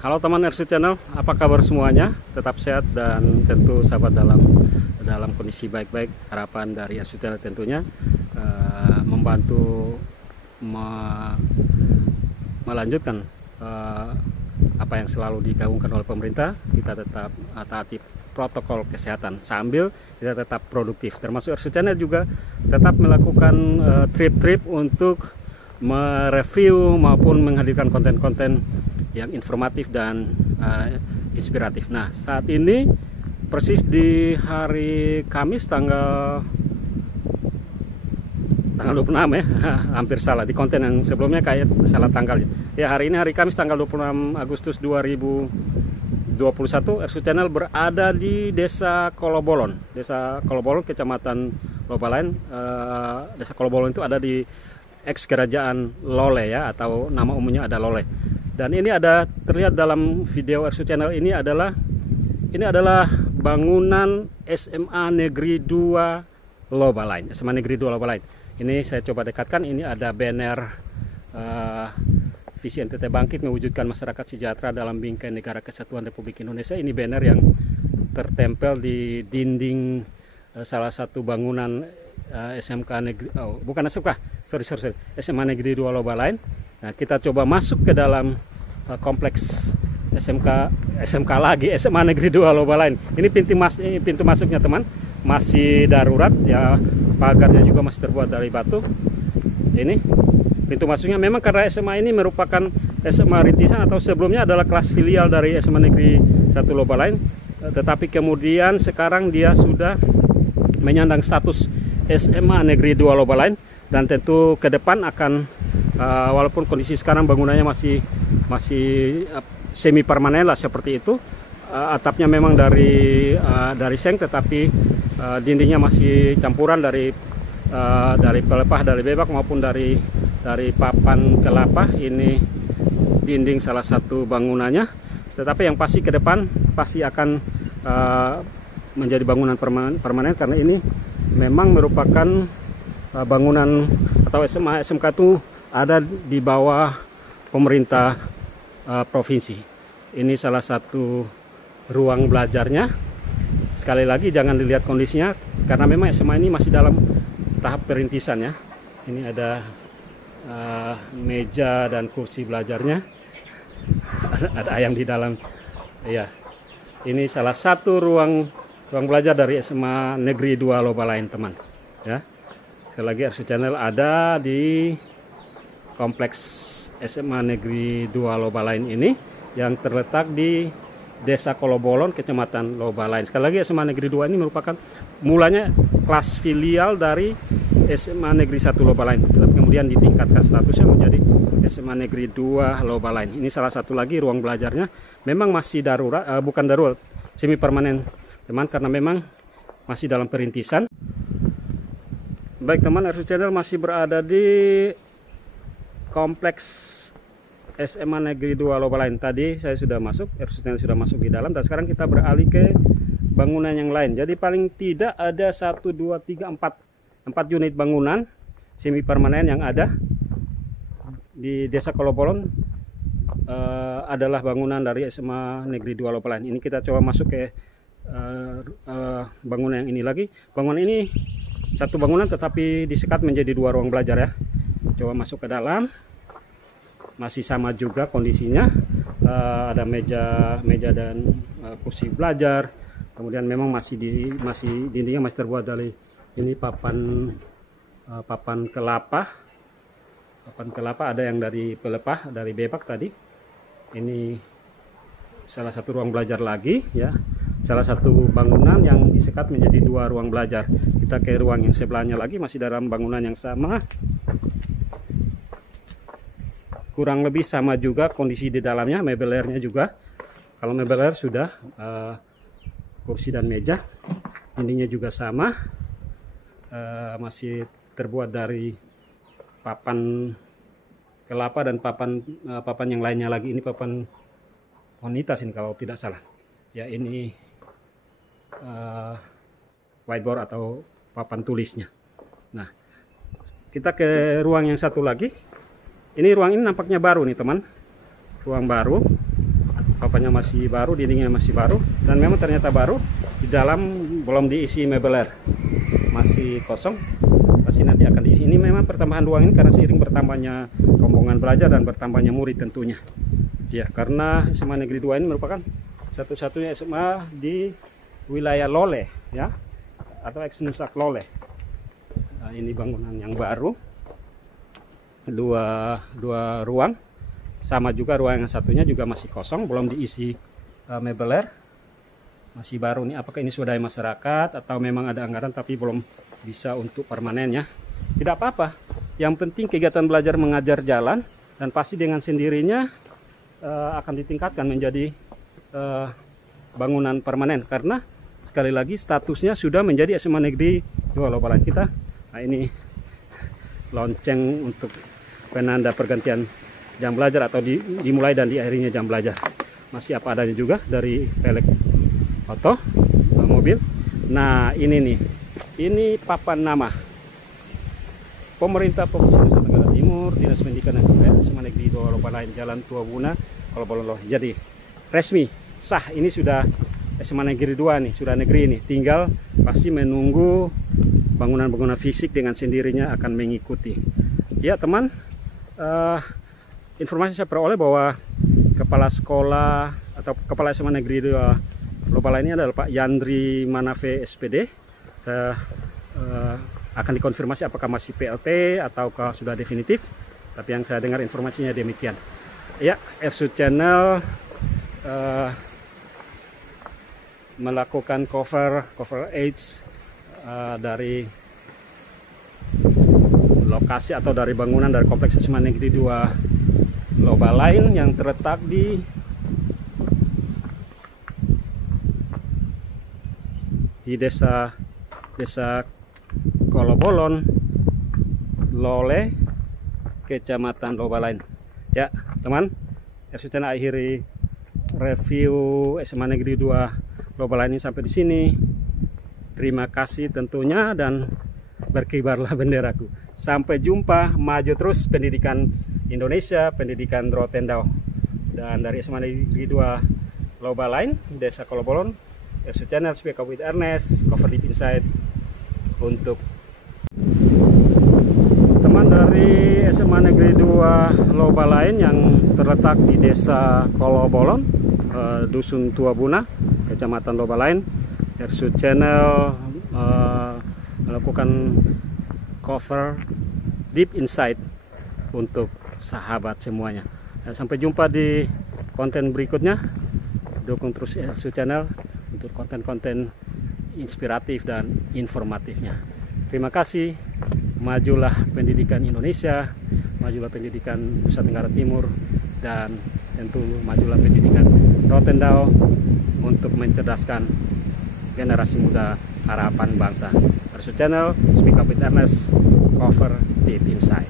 Halo teman RC Channel, apa kabar semuanya? Tetap sehat dan tentu sahabat dalam kondisi baik-baik. Harapan dari RC Channel tentunya membantu melanjutkan apa yang selalu digaungkan oleh pemerintah. Kita tetap taati protokol kesehatan sambil kita tetap produktif. Termasuk RC Channel juga tetap melakukan trip-trip untuk mereview maupun menghadirkan konten-konten yang informatif dan inspiratif. Nah, saat ini persis di hari Kamis tanggal 26 ya, hampir salah di konten yang sebelumnya kayak salah tanggalnya. Ya, hari ini hari Kamis tanggal 26 Agustus 2021, RC Channel berada di Desa Kolobolon. Desa Kolobolon, Kecamatan Lobalain. Desa Kolobolon itu ada di ex Kerajaan Lole ya, atau nama umumnya ada Lole. Dan ini ada terlihat dalam video RC Channel ini adalah bangunan SMA Negeri 2 Lobalain. SMA Negeri 2 Lobalain. Ini saya coba dekatkan, ini ada banner visi NTT Bangkit mewujudkan masyarakat sejahtera dalam bingkai Negara Kesatuan Republik Indonesia. Ini banner yang tertempel di dinding salah satu bangunan SMK Negeri, bukan SMK, sorry, SMA Negeri 2 Lobalain. Nah, kita coba masuk ke dalam kompleks SMK lagi, SMA Negeri 2 Lobalain. Ini pintu masuknya teman, masih darurat ya, pagarnya juga masih terbuat dari batu. Ini pintu masuknya, memang karena SMA ini merupakan SMA rintisan atau sebelumnya adalah kelas filial dari SMA Negeri 1 Lobalain, tetapi kemudian sekarang dia sudah menyandang status SMA Negeri 2 Lobalain. Dan tentu ke depan akan walaupun kondisi sekarang bangunannya masih semi permanen lah seperti itu, atapnya memang dari seng, tetapi dindingnya masih campuran dari pelepah dari bebak maupun dari papan kelapa. Ini dinding salah satu bangunannya, tetapi yang pasti ke depan pasti akan menjadi bangunan permanen karena ini memang merupakan bangunan atau SMA SMK itu ada di bawah pemerintah provinsi. Ini salah satu ruang belajarnya. Sekali lagi jangan dilihat kondisinya karena memang SMA ini masih dalam tahap perintisan ya. Ini ada meja dan kursi belajarnya. Ada ayam di dalam. Ya. Ini salah satu ruang belajar dari SMA Negeri 2 Lobalain teman. Ya. Sekali lagi RC Channel ada di kompleks SMA Negeri 2 Lobalain ini yang terletak di Desa Kolobolon, Kecamatan Lobalain. Sekali lagi SMA Negeri 2 ini merupakan mulanya kelas filial dari SMA Negeri 1 Lobalain, kemudian ditingkatkan statusnya menjadi SMA Negeri 2 Lobalain. Ini salah satu lagi ruang belajarnya, memang masih darurat, bukan darurat, semi permanen teman, karena memang masih dalam perintisan. Baik teman, RC Channel masih berada di kompleks SMA Negeri 2 Lobalain. Tadi saya sudah masuk, RC Channel sudah masuk di dalam, dan sekarang kita beralih ke bangunan yang lain. Jadi paling tidak ada 1, 2, 3, 4 unit bangunan semi permanen yang ada di Desa Kolobolon. Adalah bangunan dari SMA Negeri 2 Lobalain. Ini kita coba masuk ke bangunan yang ini lagi. Bangunan ini satu bangunan tetapi disekat menjadi 2 ruang belajar ya. Coba masuk ke dalam, masih sama juga kondisinya. Ada meja dan kursi belajar. Kemudian memang masih dindingnya masih terbuat dari ini papan kelapa. Papan kelapa, ada yang dari pelepah, dari bebak tadi. Ini salah satu ruang belajar lagi ya. Salah satu bangunan yang disekat menjadi 2 ruang belajar. Kita ke ruang yang sebelahnya lagi, masih dalam bangunan yang sama. Kurang lebih sama juga kondisi di dalamnya, mebelernya juga. Kalau mebeler sudah kursi dan meja, dindingnya juga sama. Masih terbuat dari papan kelapa dan papan yang lainnya lagi. Ini papan Onitas ini kalau tidak salah. Ya, ini whiteboard atau papan tulisnya. Nah, kita ke ruang yang satu lagi. Ini ruang ini nampaknya baru nih teman, ruang baru. papannya masih baru, dindingnya masih baru, dan memang ternyata baru. Di dalam belum diisi mebeler, masih kosong, pasti nanti akan diisi. Ini memang pertambahan ruang ini karena seiring bertambahnya rombongan belajar dan bertambahnya murid tentunya. Ya, karena SMA Negeri 2 ini merupakan satu-satunya SMA di wilayah Lole, ya, atau ex-Nusak Lole. Nah, ini bangunan yang baru, dua ruang, sama juga ruang yang satunya juga masih kosong, belum diisi mebeler, masih baru nih. Apakah ini swadaya masyarakat atau memang ada anggaran tapi belum bisa untuk permanen, ya? Tidak apa-apa, yang penting kegiatan belajar mengajar jalan, dan pasti dengan sendirinya akan ditingkatkan menjadi bangunan permanen, karena sekali lagi statusnya sudah menjadi SMA Negeri 2 Lobalain kita. Nah, ini lonceng untuk penanda pergantian jam belajar atau dimulai dan diakhirinya jam belajar. Masih apa adanya juga dari pelek foto mobil. Nah, ini nih, ini papan nama pemerintah Provinsi Nusa Tenggara Timur, Dinas Pendidikan dan Kebudayaan SMA Negeri 2 Lobalain, Jalan Tua Buna, Kolobolon. Jadi resmi sah, ini sudah SMA Negeri 2 nih, sudah negeri ini. Tinggal pasti menunggu bangunan-bangunan fisik dengan sendirinya akan mengikuti. Ya teman, informasi saya peroleh bahwa kepala sekolah atau kepala SMA Negeri 2 Lobalain ini adalah Pak Yandri Manave SPD. Saya akan dikonfirmasi apakah masih PLT ataukah sudah definitif, tapi yang saya dengar informasinya demikian. Ya, Ersud Channel melakukan coverage dari lokasi atau dari bangunan dari kompleks SMA Negeri 2 Lobalain yang terletak di desa Kolobolon, Lole, Kecamatan Lobalain. Ya teman, Ersud Channel akhiri review SMA Negeri 2 Lobalain ini sampai di sini. Terima kasih tentunya, dan berkibarlah benderaku. Sampai jumpa, maju terus pendidikan Indonesia, pendidikan Rotendao. Dan dari SMA Negeri 2 Lobalain, Desa Kolobolon, Ersud Channel, Speak Up with Ernest, Cover Deep Inside untuk teman dari SMA Negeri 2 Lobalain yang terletak di Desa Kolobolon, Dusun Tua Buna, Kecamatan Lobalain. Ersud Channel melakukan cover Deep Inside untuk sahabat semuanya. Dan sampai jumpa di konten berikutnya. Dukung terus Ersud Channel untuk konten-konten inspiratif dan informatifnya. Terima kasih. Majulah pendidikan Indonesia, majulah pendidikan Nusa Tenggara Timur, dan tentu majulah pendidikan Rotendao untuk mencerdaskan generasi muda harapan bangsa. Ersud Channel, Speak Up with Ernest, Cover Deep Inside.